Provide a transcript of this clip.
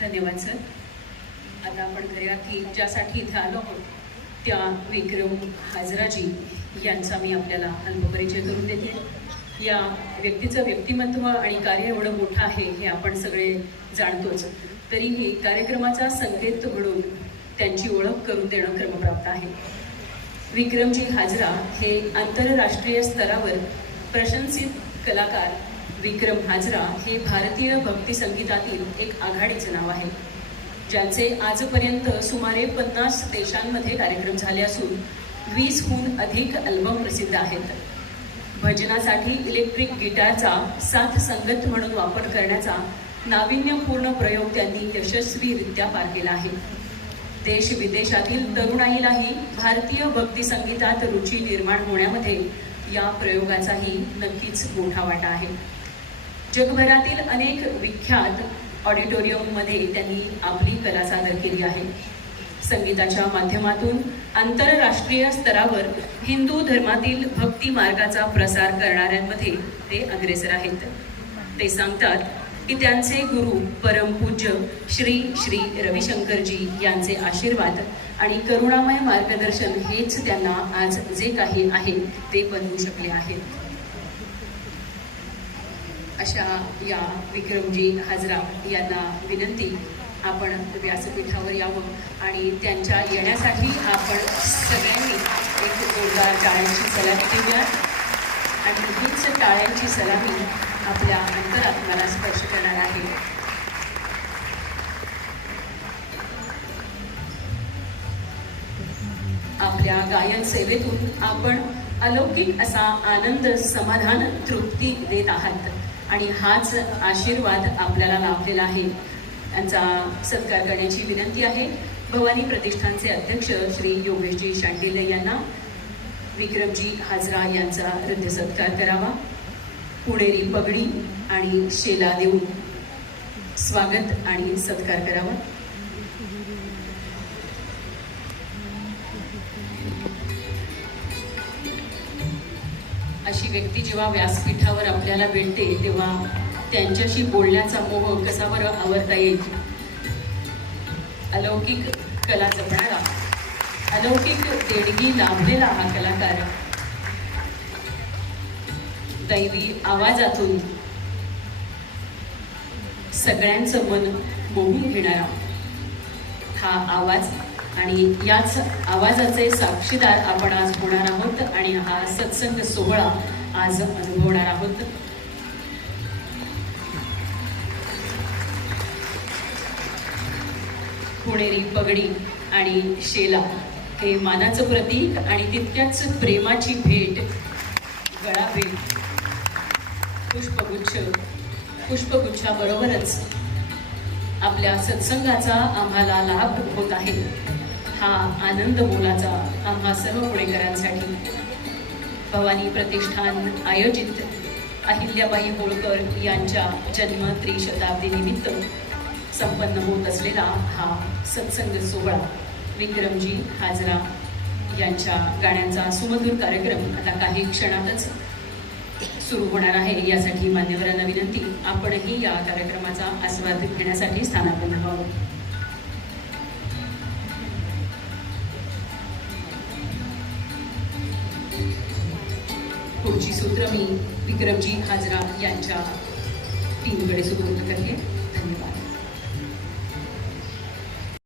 धन्यवाद सर. आता आपण करूया की ज्यासाठी इथे आलो आहोत त्या विक्रम हाजराजी यांचा मी आपल्याला अल्पपरिचय करून देते. या व्यक्तीचं व्यक्तिमत्व आणि कार्य एवढं मोठं आहे हे आपण सगळे जाणतोच, तरीही कार्यक्रमाचा संकेत म्हणून त्यांची ओळख करून देणं क्रमप्राप्त आहे. विक्रमजी हाजरा हे आंतरराष्ट्रीय स्तरावर प्रशंसित कलाकार. विक्रम हाजरा हे भारतीय भक्ती संगीतातील एक आघाडीचं नाव आहे, ज्यांचे आजपर्यंत सुमारे 50 देशांमध्ये कार्यक्रम झाले असून 20हून अधिक अल्बम प्रसिद्ध आहेत. भजनासाठी इलेक्ट्रिक गिटारचा साथ संगत म्हणून वापर करण्याचा नाविन्यपूर्ण प्रयोग त्यांनी यशस्वीरित्या पार केला आहे. देश विदेशातील तरुणाईलाही भारतीय भक्ती संगीतात रुची निर्माण होण्यामध्ये या प्रयोगाचाही नक्कीच मोठा वाटा आहे. जगभरातील अनेक विख्यात ऑडिटोरियममध्ये त्यांनी आपली कला सादर केली आहे. संगीताच्या माध्यमातून आंतरराष्ट्रीय स्तरावर हिंदू धर्मातील भक्ती मार्गाचा प्रसार करणाऱ्यांमध्ये ते अग्रेसर आहेत. ते सांगतात की त्यांचे गुरु परमपूज्य श्री श्री रविशंकरजी यांचे आशीर्वाद आणि करुणामय मार्गदर्शन हेच त्यांना आज जे काही आहे ते बनवू शकले आहे. अशा या विक्रमजी हाजरा यांना विनंती, आपण व्यासपीठावर यावं आणि त्यांच्या येण्यासाठी आपण सगळ्यांनी एक जोरदार टाळ्यांची सलामी देऊया. आणि हीच टाळ्यांची सलामी आपल्या अंतरात्म्याला स्पर्श करणार आहे. आपल्या गायन सेवेतून आपण अलौकिक असा आनंद, समाधान, तृप्ती देत आहात आणि हाच आशीर्वाद आपल्याला लाभलेला आहे. यांचा सत्कार करण्याची विनंती आहे. भवानी प्रतिष्ठानचे अध्यक्ष श्री योगेशजी शांडिल यांना विक्रमजी हाजरा यांचा हृदय सत्कार करावा. पुणेरी पगडी आणि शेला देऊन स्वागत आणि सत्कार करावा. अशी व्यक्ती जेव्हा व्यासपीठावर आपल्याला भेटते तेव्हा त्यांच्याशी बोलण्याचा मोह कसा बरं आवरता येईल. अलौकिक कला जपणारा, अलौकिक देणगी लाभलेला हा कलाकार, दैवी आवाजातून सगळ्यांचं मन मोहून घेणारा हा आवाज आणि याच आवाजाचे साक्षीदार आपण आज होणार आहोत आणि हा सत्संग सोहळा आज अनुभवणार आहोत. पुणेरी पगडी आणि शेला हे मानाचं प्रतीक आणि तितक्याच प्रेमाची भेट. गळा भेट, पुष्पगुच्छाबरोबरच आपल्या सत्संगाचा आम्हाला लाभ होत आहे. हा आनंद मोलाचा आम्हा सर्व पुणेकरांसाठी भवानी प्रतिष्ठान आयोजित अहिल्याबाई होळकर यांच्या जन्म त्रिशताब्दीनिमित्त संपन्न होत असलेला हा सत्संग सोहळा, विक्रमजी हाजरा यांच्या गाण्यांचा सुमधुर कार्यक्रम आता काही क्षणातच सुरू होणार आहे. यासाठी मान्यवरांना विनंती, आपणही या कार्यक्रमाचा आस्वाद घेण्यासाठी स्थानापन्न व्हावं. पुढची सूत्र मी विक्रमजी हाजरा यांच्या टीमकडे सुपूर्द करते.